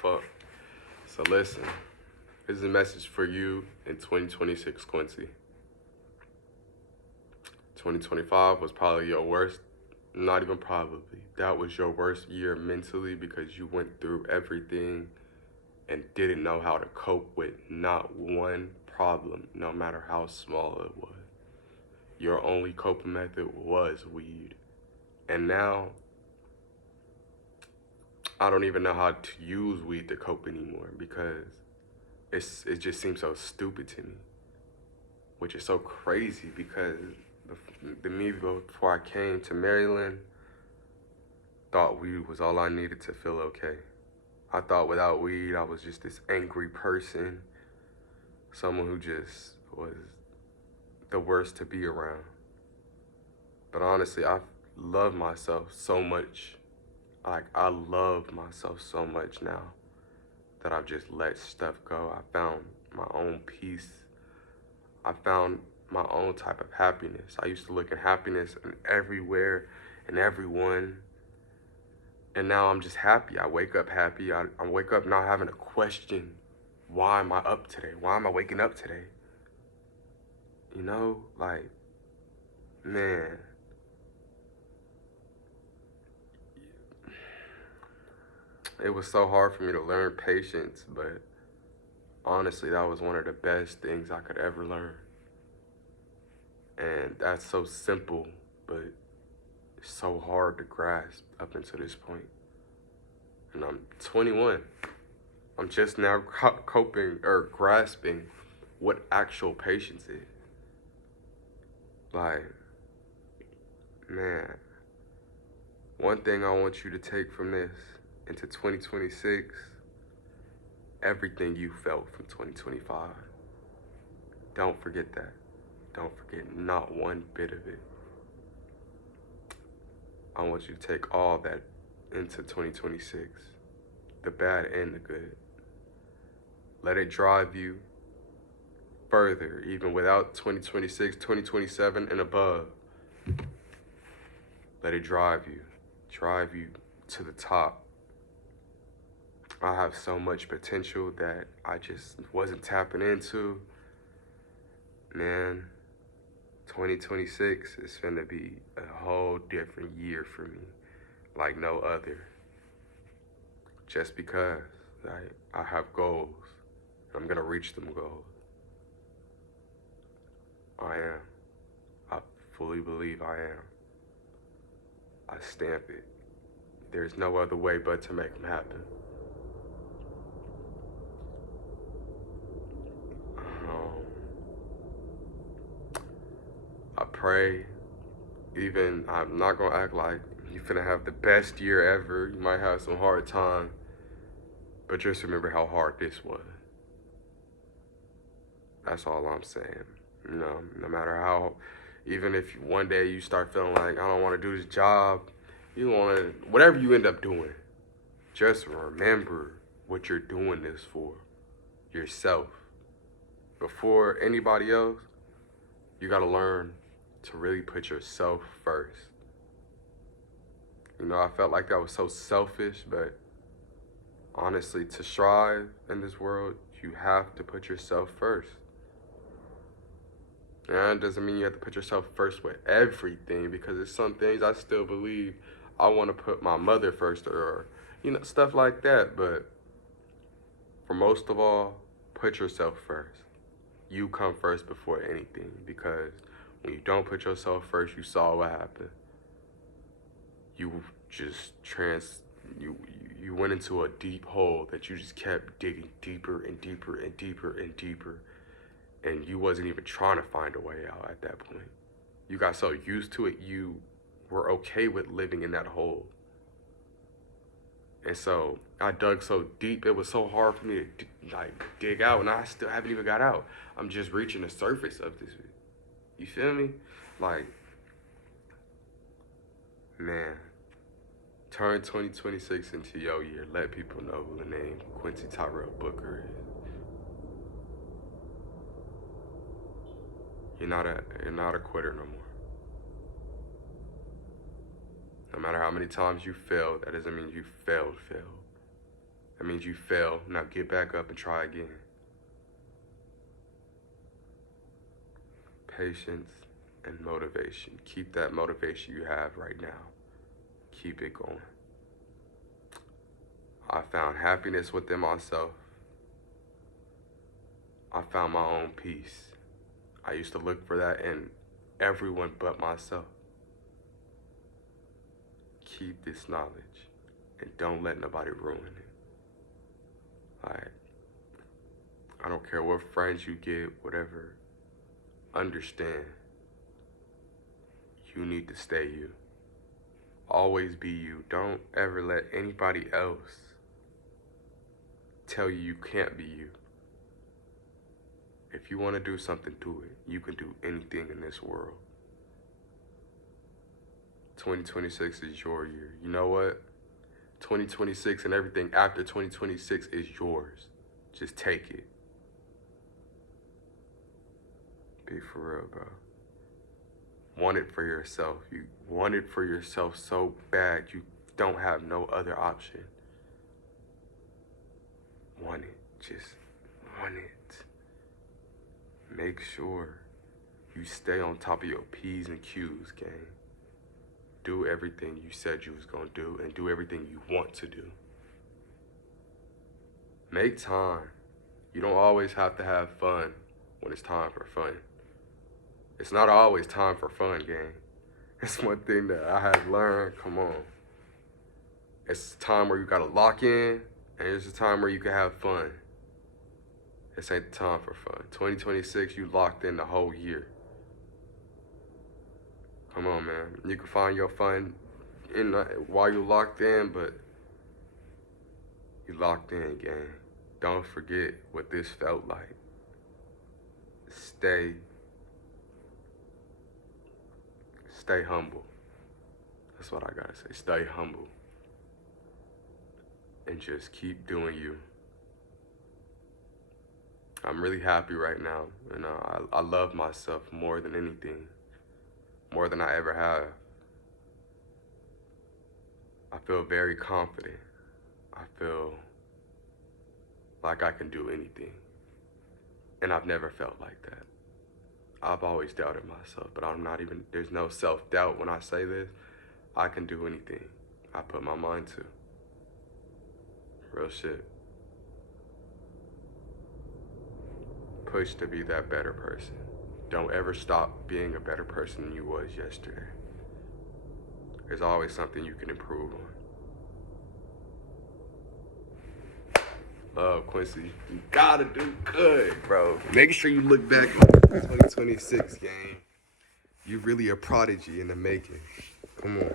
fuck. So listen, this is a message for you in 2026, Quincy. 2025 was probably your worst, not even probably. That was your worst year mentally because you went through everything and didn't know how to cope with not one problem, no matter how small it was. Your only coping method was weed. And now, I don't even know how to use weed to cope anymore because it just seems so stupid to me, which is so crazy because the me before I came to Maryland thought weed was all I needed to feel okay. I thought without weed, I was just this angry person, someone who just was the worst to be around. But honestly, I love myself so much. Like, I love myself so much now that I've just let stuff go. I found my own peace. I found my own type of happiness. I used to look at happiness in everywhere and everyone. And now I'm just happy. I wake up happy. I wake up not having to question, why am I up today? Why am I waking up today? You know, like, man. It was so hard for me to learn patience, but honestly, that was one of the best things I could ever learn. And that's so simple, but it's so hard to grasp up until this point. And I'm 21. I'm just now coping or grasping what actual patience is. Like, man, one thing I want you to take from this into 2026, everything you felt from 2025. Don't forget that. Don't forget not one bit of it. I want you to take all that into 2026, the bad and the good. Let it drive you further, even without 2026, 2027 and above. Let it drive you to the top. I have so much potential that I just wasn't tapping into. Man, 2026 is gonna be a whole different year for me, like no other. Just because I have goals, I'm gonna reach them goals. I am. I fully believe I am. I stamp it. There's no other way but to make them happen. Um, I pray, even I'm not gonna act like you're finna have the best year ever. You might have some hard time, but just remember how hard this was. That's all I'm saying. You know, no matter how, even if one day you start feeling like, I don't wanna do this job, you wanna, whatever you end up doing, just remember what you're doing this for, yourself. Before anybody else, you gotta learn to really put yourself first. You know, I felt like that was so selfish, but honestly, to strive in this world, you have to put yourself first. And it doesn't mean you have to put yourself first with everything, because there's some things I still believe I want to put my mother first, or, you know, stuff like that. But for most of all, put yourself first. You come first before anything, because when you don't put yourself first, you saw what happened. You just you went into a deep hole that you just kept digging deeper and deeper and deeper and deeper, and you wasn't even trying to find a way out at that point. You got so used to it, you were okay with living in that hole. And so I dug so deep, it was so hard for me to dig out, and I still haven't even got out. I'm just reaching the surface of this. You feel me? Like, man, turn 2026 into your year. Let people know who the name Quincy Tyrell Booker is. You're not a quitter no more. No matter how many times you failed, that doesn't mean you failed. That means you fail. Now get back up and try again. Patience and motivation. Keep that motivation you have right now. Keep it going. I found happiness within myself. I found my own peace. I used to look for that in everyone but myself. Keep this knowledge and don't let nobody ruin it. Like, I don't care what friends you get, whatever. Understand, you need to stay you. Always be you. Don't ever let anybody else tell you you can't be you. If you want to do something, do it. You can do anything in this world. 2026 is your year. You know what? 2026 and everything after 2026 is yours. Just take it. Be for real, bro. Want it for yourself. You want it for yourself so bad you don't have no other option. Want it. Just want it. Make sure you stay on top of your P's and Q's, gang. Do everything you said you was gonna do and do everything you want to do. Make time. You don't always have to have fun when it's time for fun. It's not always time for fun, gang. It's one thing that I have learned, come on. It's a time where you gotta lock in, and it's a time where you can have fun. This ain't the time for fun. 2026, you locked in the whole year. Come on, man. You can find your fun while you're locked in, but you locked in, gang. Don't forget what this felt like. Stay humble. That's what I gotta say. Stay humble. And just keep doing you. I'm really happy right now. You know, I love myself more than anything. More than I ever have. I feel very confident. I feel like I can do anything. And I've never felt like that. I've always doubted myself, but there's no self-doubt when I say this. I can do anything I put my mind to. Real shit. Push to be that better person. Don't ever stop being a better person than you was yesterday. There's always something you can improve on. Love, Quincy. You gotta do good, bro. Make sure you look back on 2026, gang. You really a prodigy in the making. Come on.